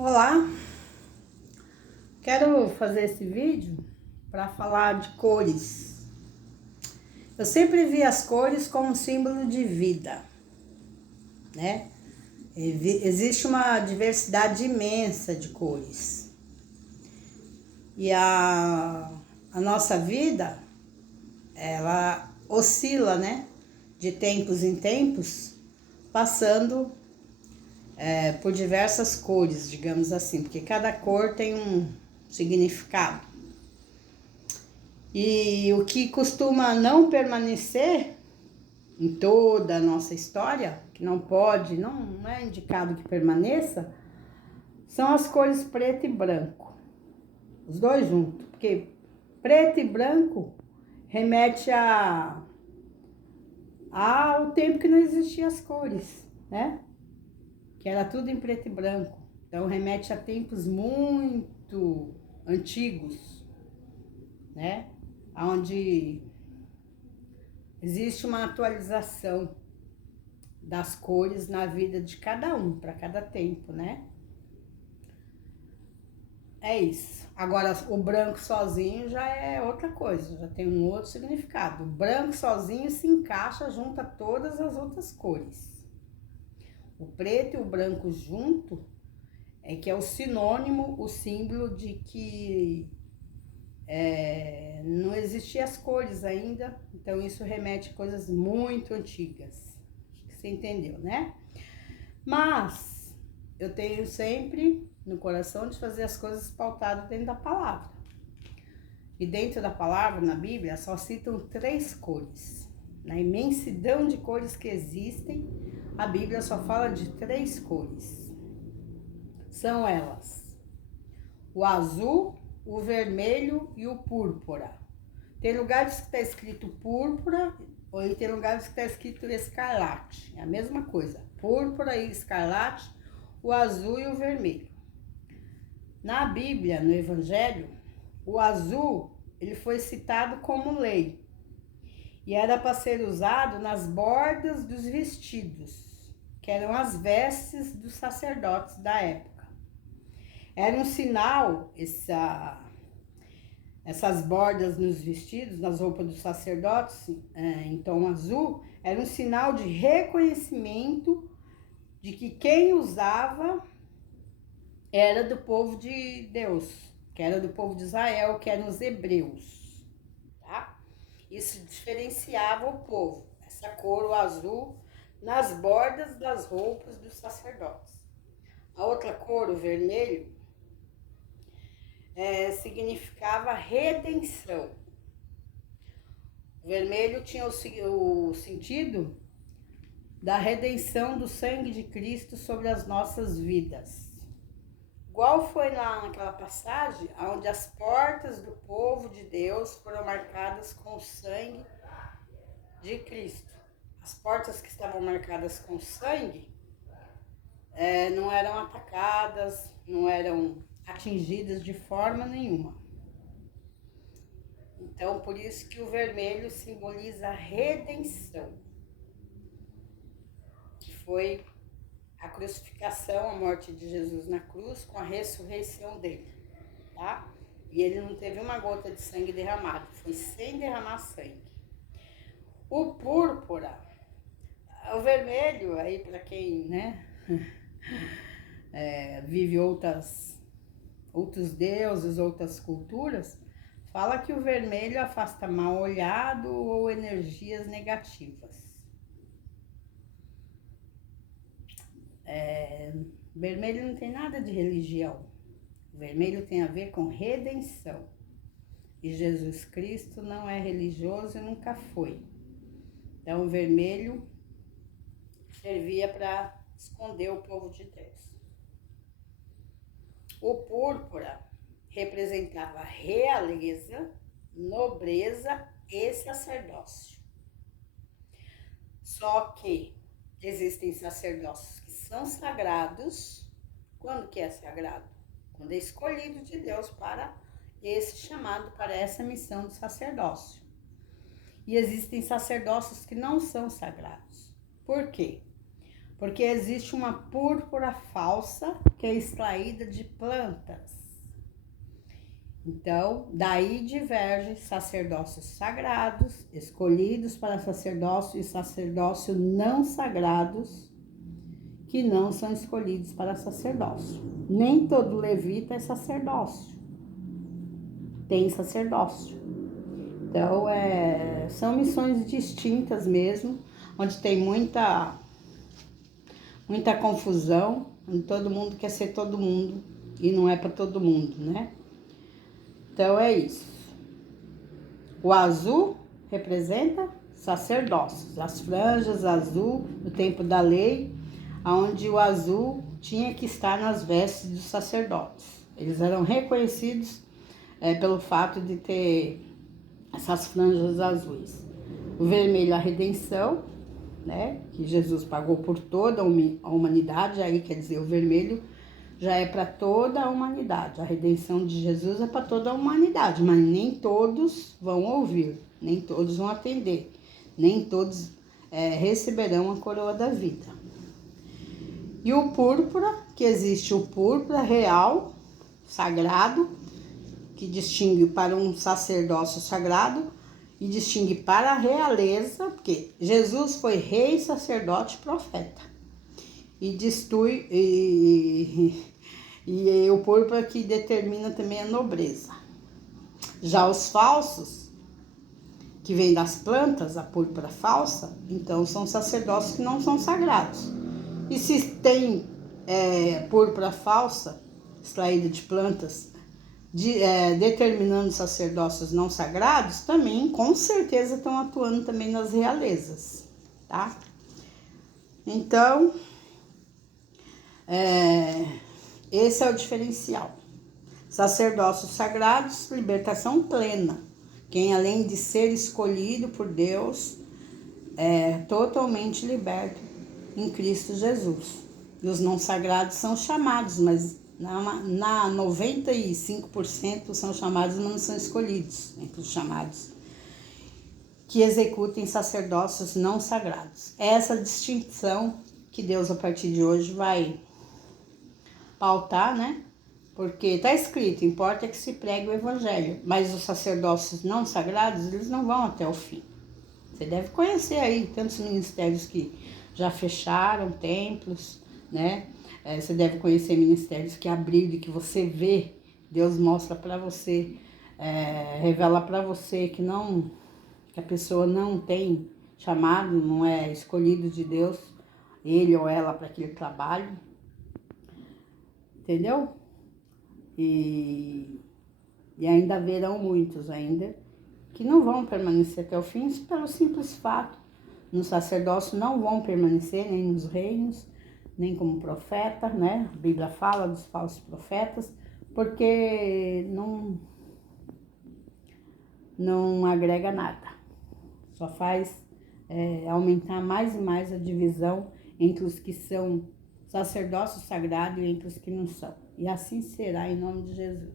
Olá, quero fazer esse vídeo para falar de cores. Eu sempre vi as cores como símbolo de vida, né? Existe uma diversidade imensa de cores. E a nossa vida, ela oscila, né? De tempos em tempos, passando por diversas cores, digamos assim, porque cada cor tem um significado. E o que costuma não permanecer em toda a nossa história, que não é indicado que permaneça, são as cores preto e branco, os dois juntos, porque preto e branco remete ao tempo que não existiam as cores, né? Que era tudo em preto e branco. Então remete a tempos muito antigos, né? Onde existe uma atualização das cores na vida de cada um, para cada tempo, né? É isso. Agora, o branco sozinho já é outra coisa, já tem um outro significado. O branco sozinho se encaixa junto a todas as outras cores. O preto e o branco junto é que é o sinônimo, o símbolo de que não existiam as cores ainda, então isso remete a coisas muito antigas. Acho que você entendeu, né? Mas eu tenho sempre no coração de fazer as coisas pautadas dentro da palavra. E dentro da palavra, na Bíblia, só citam 3 cores. Na imensidão de cores que existem, a Bíblia só fala de 3 cores. São elas: o azul, o vermelho e o púrpura. Tem lugares que está escrito púrpura, ou tem lugares que está escrito escarlate. É a mesma coisa, púrpura e escarlate, o azul e o vermelho. Na Bíblia, no Evangelho, o azul ele foi citado como lei e era para ser usado nas bordas dos vestidos, que eram as vestes dos sacerdotes da época. Era um sinal, essas bordas nos vestidos, nas roupas dos sacerdotes, em tom azul, era um sinal de reconhecimento de que quem usava era do povo de Deus, que era do povo de Israel, que eram os hebreus, tá? Isso diferenciava o povo, essa cor, o azul, nas bordas das roupas dos sacerdotes. A outra cor, o vermelho, significava redenção. O vermelho tinha o sentido da redenção do sangue de Cristo sobre as nossas vidas. Igual foi lá naquela passagem onde as portas do povo de Deus foram marcadas com o sangue de Cristo. As portas que estavam marcadas com sangue não eram atacadas, não eram atingidas de forma nenhuma. Então, por isso que o vermelho simboliza a redenção, que foi a crucificação, a morte de Jesus na cruz com a ressurreição dele, tá? E ele não teve uma gota de sangue derramado, foi sem derramar sangue. O púrpura, o vermelho, aí para quem, né, vive outros deuses, outras culturas, fala que o vermelho afasta mal olhado ou energias negativas. Vermelho não tem nada de religião. O vermelho tem a ver com redenção. E Jesus Cristo não é religioso e nunca foi. Então o vermelho servia para esconder o povo de Deus. O púrpura representava realeza, nobreza e sacerdócio. Só que existem sacerdócios que são sagrados. Quando que é sagrado? Quando é escolhido de Deus para esse chamado, para essa missão do sacerdócio. E existem sacerdócios que não são sagrados. Por quê? Porque existe uma púrpura falsa que é extraída de plantas. Então, daí divergem sacerdócios sagrados, escolhidos para sacerdócio, e sacerdócio não sagrados, que não são escolhidos para sacerdócio. Nem todo levita é sacerdócio. Tem sacerdócio. Então, são missões distintas mesmo, onde tem muita confusão, onde todo mundo quer ser todo mundo e não é para todo mundo, né? Então, é isso. O azul representa sacerdócios, as franjas azul no tempo da lei, onde o azul tinha que estar nas vestes dos sacerdotes. Eles eram reconhecidos pelo fato de ter essas franjas azuis. O vermelho, a redenção, né? Que Jesus pagou por toda a humanidade, aí quer dizer, o vermelho já é para toda a humanidade. A redenção de Jesus é para toda a humanidade, mas nem todos vão ouvir, nem todos vão atender, nem todos receberão a coroa da vida. E o púrpura, que existe o púrpura real, sagrado, que distingue para um sacerdócio sagrado e distingue para a realeza, porque Jesus foi rei, sacerdote e profeta. E o púrpura que determina também a nobreza. Já os falsos, que vêm das plantas, a púrpura falsa, então são sacerdócios que não são sagrados. E se tem púrpura falsa, extraída de plantas, determinando sacerdócios não sagrados, também com certeza estão atuando também nas realezas, tá? Então, esse é o diferencial. Sacerdócios sagrados, libertação plena. Quem além de ser escolhido por Deus, é totalmente liberto em Cristo Jesus. E os não sagrados são chamados, mas na 95% são chamados, mas não são escolhidos entre os chamados, que executem sacerdócios não sagrados. Essa distinção que Deus, a partir de hoje, vai pautar, né? Porque está escrito, importa que se pregue o evangelho, mas os sacerdócios não sagrados, eles não vão até o fim. Você deve conhecer aí tantos ministérios que já fecharam templos, né? Você deve conhecer ministérios que abriram e que você vê, Deus mostra para você, revela para você que a pessoa não tem chamado, não é escolhido de Deus, ele ou ela para aquele trabalho, entendeu? E ainda haverão muitos ainda que não vão permanecer até o fim, pelo simples fato, no sacerdócio não vão permanecer, nem nos reinos, nem como profeta, né? A Bíblia fala dos falsos profetas, porque não agrega nada. Só faz aumentar mais e mais a divisão entre os que são sacerdócio sagrado e entre os que não são. E assim será em nome de Jesus.